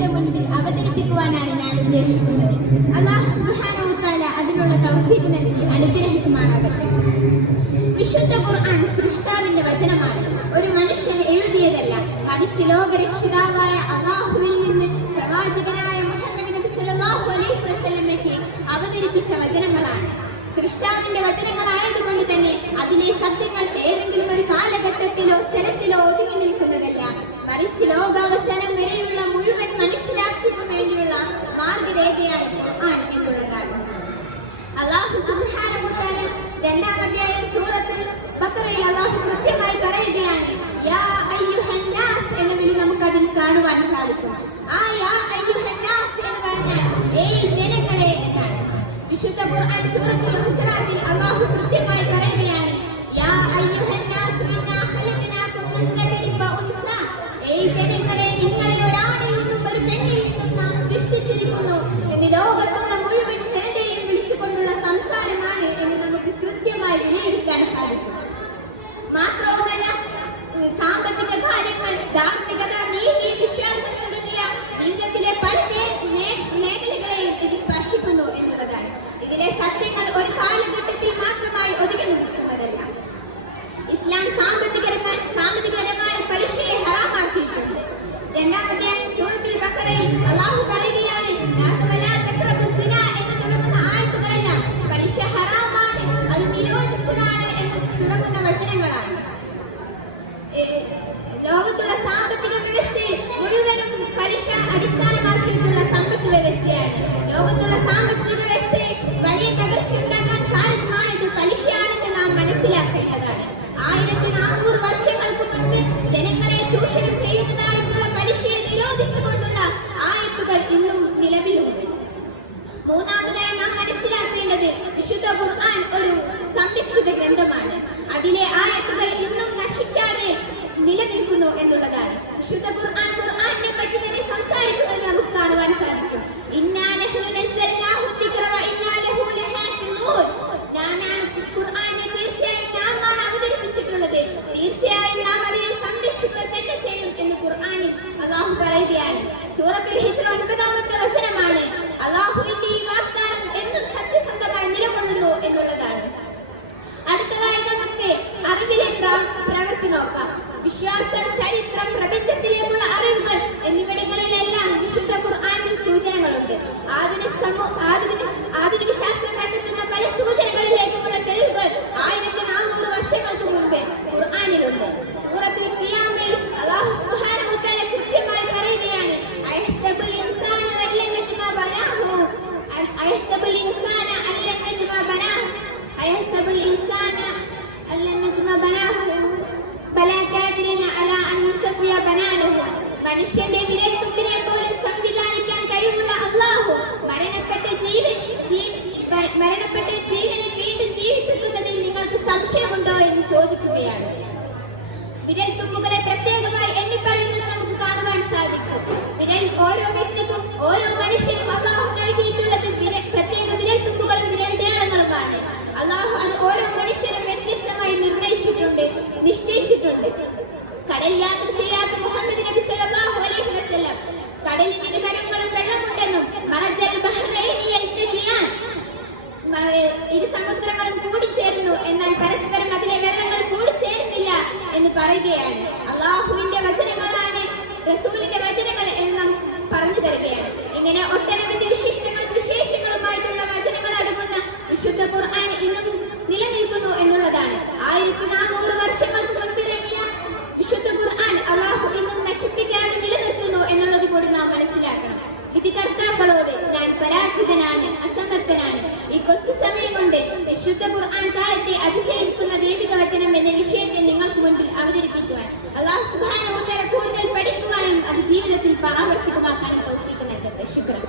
നിങ്ങളുടെ മുൻപിൽ അവതരിപ്പിക്കുവാനാണ് ഞാൻ ഉദ്ദേശിക്കുന്നത്. അള്ളാഹു സുബ്ഹാനഹു തആല അതിനുള്ള തൗഫീഖ് നൽകി അനുഗ്രഹിക്കുമാറാകട്ടെ. വിശുദ്ധ ഖുർആൻ സൃഷ്ടാവിന്റെ വചനമാണ്. ഒരു മനുഷ്യൻ എഴുതിയതല്ല മറിച്ച് ലോകരക്ഷിതാവായ അള്ളാഹുവിൽ നിന്ന് പ്രവാചകനായ മുഹമ്മദ് നബി സല്ലല്ലാഹു അലൈഹി അവതരിപ്പിച്ച വചനങ്ങളാണ്. സൃഷ്ടാവിന്റെ വചനങ്ങളായതുകൊണ്ട് തന്നെ അതിലെ സത്യങ്ങൾ ഏതെങ്കിലും ഒരു കാലഘട്ടത്തിലോ സ്ഥലത്തിലോ ഒതുങ്ങി നിൽക്കുന്നതല്ല. മറിച്ച് ലോകാവസാനം വരെയുള്ള മുഴുവൻ മനുഷ്യരാശിക്കും വേണ്ടിയുള്ള മാർഗരേഖയാണ് ഖുർആൻ എന്നുള്ളതാണ് അള്ളാഹു സുബ്ഹാനഹു വതആല രണ്ടാം അധ്യായം സൂറത്തുൽ ബഖറയിൽ അള്ളാഹു കൃത്യമായി പറയുകയാണ് യാ അയ്യുഹന്നാസ് എന്ന വിളി നമുക്ക് അതിൽ കാണുവാൻ സാധിക്കും. ആ യാ അയ്യുഹന്നാസ് എന്ന് പറഞ്ഞാൽ ഏയ് ജനങ്ങളെ എന്നാണ്. വിശുദ്ധ ഖുർആൻ സൂറത്തുൽ ഹുജറാത്തിൽ സാധിക്കും മാത്രവുമല്ല സാമ്പത്തിക കാര്യങ്ങൾ ധാർമ്മികത നീതി വിശ്വാസം തുടങ്ങിയ ജീവിതത്തിലെ പല മേഖലകളെയും ഇത് സ്പർശിക്കുന്നു എന്നുള്ളതാണ്. ഇതിലെ സത്യങ്ങൾ ഒരു കാലഘട്ടത്തിൽ മാത്രമായി ഒതുങ്ങി നിൽക്കുന്നതല്ല. ഇസ്ലാം സാമ്പത്തികരമായി തുടങ്ങുന്ന വചനങ്ങളാണ് ഏ, ലോകത്തുള്ള സാമ്പത്തിക വ്യവസ്ഥയിൽ മുഴുവനും പലിശ അടിസ്ഥാനമാക്കിയിട്ടുള്ള സമ്പത്ത് വ്യവസ്ഥയാണ്. ലോകത്തുള്ള സാമ്പത്തിക വ്യവസ്ഥയിൽ വലിയ തകർച്ചയുണ്ടാക്കാൻ കാരണമായത് പലിശയാണെന്ന് നാം മനസ്സിലാക്കേണ്ടതാണ്. ആയിരത്തി നാനൂറ് വർഷങ്ങൾക്ക് മുൻപ് ജനങ്ങളെ ചൂഷണം ചെയ്യുന്നതായിട്ടുള്ള പലിശയെ നിരോധിച്ചുകൊണ്ടുള്ള ആയത്തുകൾ ഇന്നും നിലവിലുണ്ട്. മൂന്നാമതായി നാം മനസ്സിലാക്കേണ്ടത് വിശുദ്ധ ഖുർആൻ ഒരു സംരക്ഷിത ഗ്രന്ഥമാണ്. അതിലെ ആയത്തുകൾ ഇന്നും നശിക്കാതെ നിലനിൽക്കുന്നു എന്നുള്ളതാണ്. വിശുദ്ധ ഖുർആൻ ഖുർആനെ പറ്റി തന്നെ സംസാരിക്കുന്നത് നമുക്ക് കാണുവാൻ സാധിക്കും. ഞാനാണ് ഖുർആനെ തീർച്ചയായും നാമാണ് അവതരിപ്പിച്ചിട്ടുള്ളത്. തീർച്ചയായും നാം അതിനെ സംരക്ഷിക്കുക തന്നെ ചെയ്യും എന്ന് ഖുർആനിൽ അള്ളാഹു പറയുകയാണ്. സൂറത്തുൽ ഹിജ്റ ഒൻപതാമത്തെ എന്നിവിടങ്ങളിലെല്ലാം വിശുദ്ധ ഖുർആാനിൽ സൂചനകളുണ്ട്. ആധുനിക ആധുനിക ചോദിക്കുകയാണ് വിരൽ തുമ്പുകളെ പ്രത്യേകമായി എണ്ണി പറയുന്നത് നമുക്ക് കാണുവാൻ സാധിക്കും. വിരൽ ഓരോ വ്യക്തിക്കും ഓരോ മനുഷ്യനും അള്ളാഹു നൽകിയിട്ടുള്ളത് പ്രത്യേക വിരൽ തുമ്പുകളും വിരൽ അള്ളാഹു അത് ഓരോ മനുഷ്യനും വ്യത്യസ്തമായി നിർണയിച്ചിട്ടുണ്ട് നിശ്ചയിച്ചിട്ടുണ്ട്. കടൽ യാത്ര ചെയ്യാത്ത മുഹമ്മദ് നബി സല്ലല്ലാഹു അലൈഹി വസല്ലം കടലിൽ ഇരുകരങ്ങളും വെള്ളമുണ്ടെന്നും ഇരു സമുദ്രങ്ങളും കൂടിച്ചേരുന്നു എന്നാൽ പരസ്പരം അതിലെ കൂടിച്ചേരുന്നില്ല എന്ന് പറയുകയാണ്. അള്ളാഹുവിന്റെ വചനങ്ങളാണ് റസൂലിന്റെ വചനങ്ങൾ എന്ന് നാം പറഞ്ഞു തരികയാണ്. ഇങ്ങനെ ഒട്ടനവധി വിശേഷങ്ങളും വിശേഷങ്ങളുമായിട്ടുള്ള വചനങ്ങൾ അടങ്ങുന്ന വിശുദ്ധ ഖുർആൻ ഇന്നും നിലനിൽക്കുന്നു എന്നുള്ളതാണ്. ആയിരത്തി നാനൂറ് വർഷങ്ങൾക്ക് മുൻപിറങ്ങിയ വിശുദ്ധ ഖുർആൻ അള്ളാഹു ഇന്നും നശിപ്പിക്കാതെ നിലനിർത്തുന്നു എന്നുള്ളത് കൂടി നാം മനസ്സിലാക്കണം. വിധികർത്താക്കളോട് ഞാൻ പരാജിതനാണ് അസമർത്ഥനാണ്. ഈ കൊച്ചു സമയം കൊണ്ട് വിശുദ്ധ ഖുർആൻ കാലത്തെ അതിജയിക്കുന്ന ദൈവിക വചനം എന്ന നിങ്ങൾക്ക് മുൻപിൽ അവതരിപ്പിക്കുവാൻ. അള്ളാഹു തആല കൂടുതൽ പഠിക്കുവാനും അത് ജീവിതത്തിൽ പ്രാവർത്തികമാക്കാനും തൗഫീഖ് നൽകട്ടെ. ശുക്രൻ